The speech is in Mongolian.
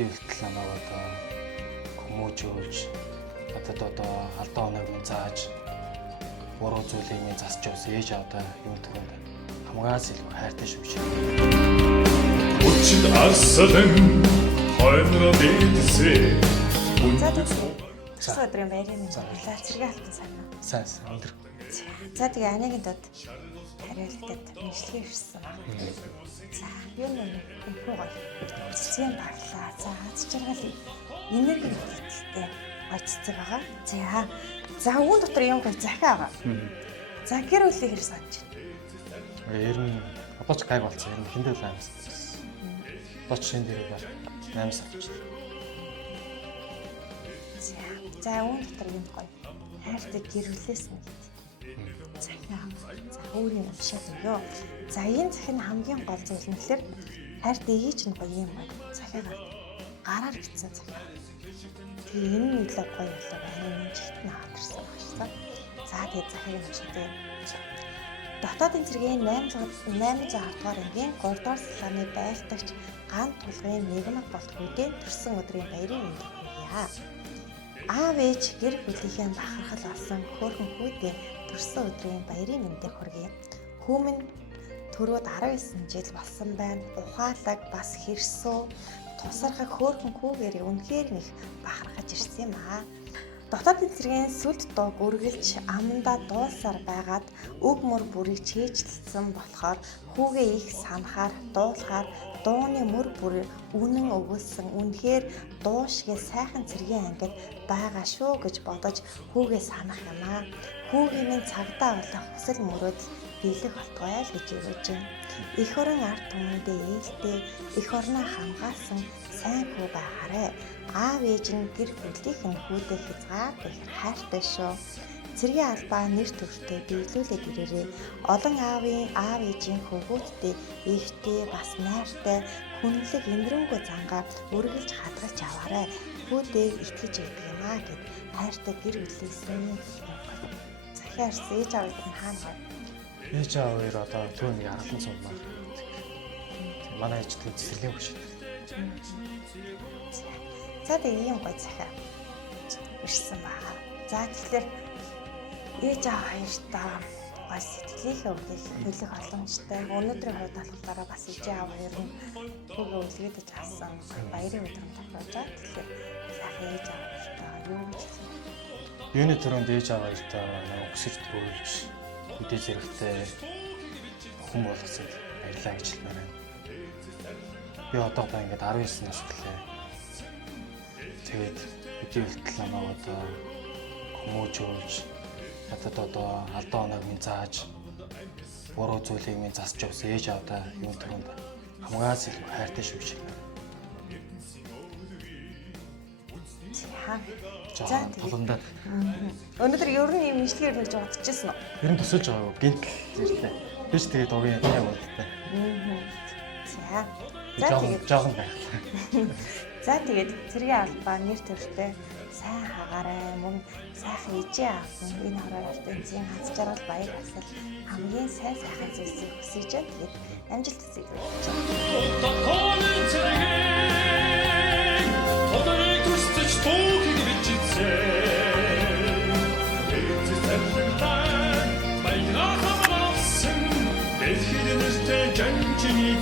Бидний ихтэл намайг одоо хүмүүжүүлж надад одоо алдаа оноог минь зааж буруу зүйлийг минь засч явсан ээж авдаа юм түрүүнд хамгаас илүү хайртай шүү шиг. Өчид арслан хойноо дээдсээ. За өдрийн баярын мэнд баярлалаа. Цэргийн алтан сайн уу? Сайн өндөр. За тэгээ Анягийн дод хариултад мэдлэгээр ирсэн баг. За юу нэг ихүү гоё. Цэцгийн баярлалаа. За аз жаргал энерги хөдөлгөөнтэй гоё цэцэг байгаа. За үүн дотор юм гоё захиа байгаа. За гэр бүлийн хэр санаж байна? Ер нь одоо ч гайг болсон. Ер нь хиндэл аймс. Одоо ч шинэ дээр бол 8 сар болчихсон. За үүн дотор юм гоё. Хайртай гэр бүлээс нэг. Захиа. За өөрийн уншаад өгөө. За энэ захин хамгийн гол зүйл нь тэгэхээр хайртай ээж нь гоё юм байна. Захиагаар гараар битсэн захиа. Тэгээ энэ үйлээ гоё болоо байна. Чихт нь хатарсан багшсан. За тэгээ захиагийн уншаатай. Дотоодын цэргийн 800 дугаар ангийн 3 дугаар салааны байлдагч ганц тулгын нэгмэг болтгүйдээ төрсөн өдрийн баярын мэнд хүргье. Аав ээж гэр бүлийнхээ бахархал олсон хөөрхөн хүүдээ төрсөн өдрийн баярын мэндийг хүргье. Хүмүн төрөөд 19 жил болсон байна. Ухаалаг бас хэрсүү тусархаг хөөрхөн хүүгээрээ үнэхээр их бахархаж ирсэн юм аа. Дотоодын цэргийн сүлд дууг үргэлж амандаа дуулсаар байгаад өг мөр бүрийг чийжлэлсэн болохоор хүүгээ их санахаар дуулахаар дууны мөр бүр үнэн өгүүлсэн үнэхээр дуу шиг сайхан цэргийн ангид байгаа шүү гэж бодож хүүгээ санах юм аа. Хүүгийн минь цагдаа болох хүсэл мөрөөдөл биелэх болтугай л гэж өгөөж байна. Эх орон ард түмэндээ ээлтэй эх орноо хамгаалсан сайн хүү байгаарэ. Аав ээж нь гэр бүлийнх нь хүүдээ хязгааргүй хайртай шүү. Цэргийн албаа нэр төртөө биелүүлээд ирээрээ. Олон аав ээжийн хөвгүүдтэй ихтэй бас найртай хүнлэг индрэнгүй зангаа үргэлж хадгалж аваарай. Хүүдээ итгэж өгдөг юм аа гэд хайртай гэр бүлээсэн. Захиар ээж аавд нь хаана байна? Ээж аав хоёр одоо түүний аргалан сумаар. Манай ээж тэр цэцэрлэг биш. За тэгээ ийм гоё захиа ирсэн байгаа. За тэгэхээр ээж аав хоёртаа гоё сэтгэлийнхээ өвлийг хэлэх боломжтой. Өнөөдрийн хувьд болохоор бас ээж аав хоёр нь хүүгээ үлгэдэж авсан баярын өдрөнд тохиолж байгаа. Тэгэхээр сайхан ээж аав хоёртаа юу гэж хэлсэн бэ? Юуны төрөнд ээж аав хоёртаа өсөж төрүүлж үдээ зэрэгтэй хүн болгосон баярлаа гэж хэлмээр байна. Би одоогоо ингээд 19 нас гэлээ. Тэгээд бидний ихтэл намайг одоо хүмүүжүүлж надад одоо алдаа оноог минь зааж буруу зүйлийг минь засч явсан ээж авдаа юм түрүүнд хамгаас илүү хайртай шүү шиг. За толондоо. Өнөөдөр ер нь юм мэдлэгээр нэг жоо бодчихсон уу? Ер нь төсөлж байгаагүй гинт зэрэгтэй. Биш тэгээд угийн яа болтой. За тэгээд жоохон байх. За тэгээд цэргийн албаа нэр төртэй сайн хагаарай мөн сайхан ижээ авсан энэ хороор ертөнцийн хаз жаргал баяр հասал хамгийн сайхан зүйлсийг хүсэж байна. Тэгээд амжилт хүсье. Janjini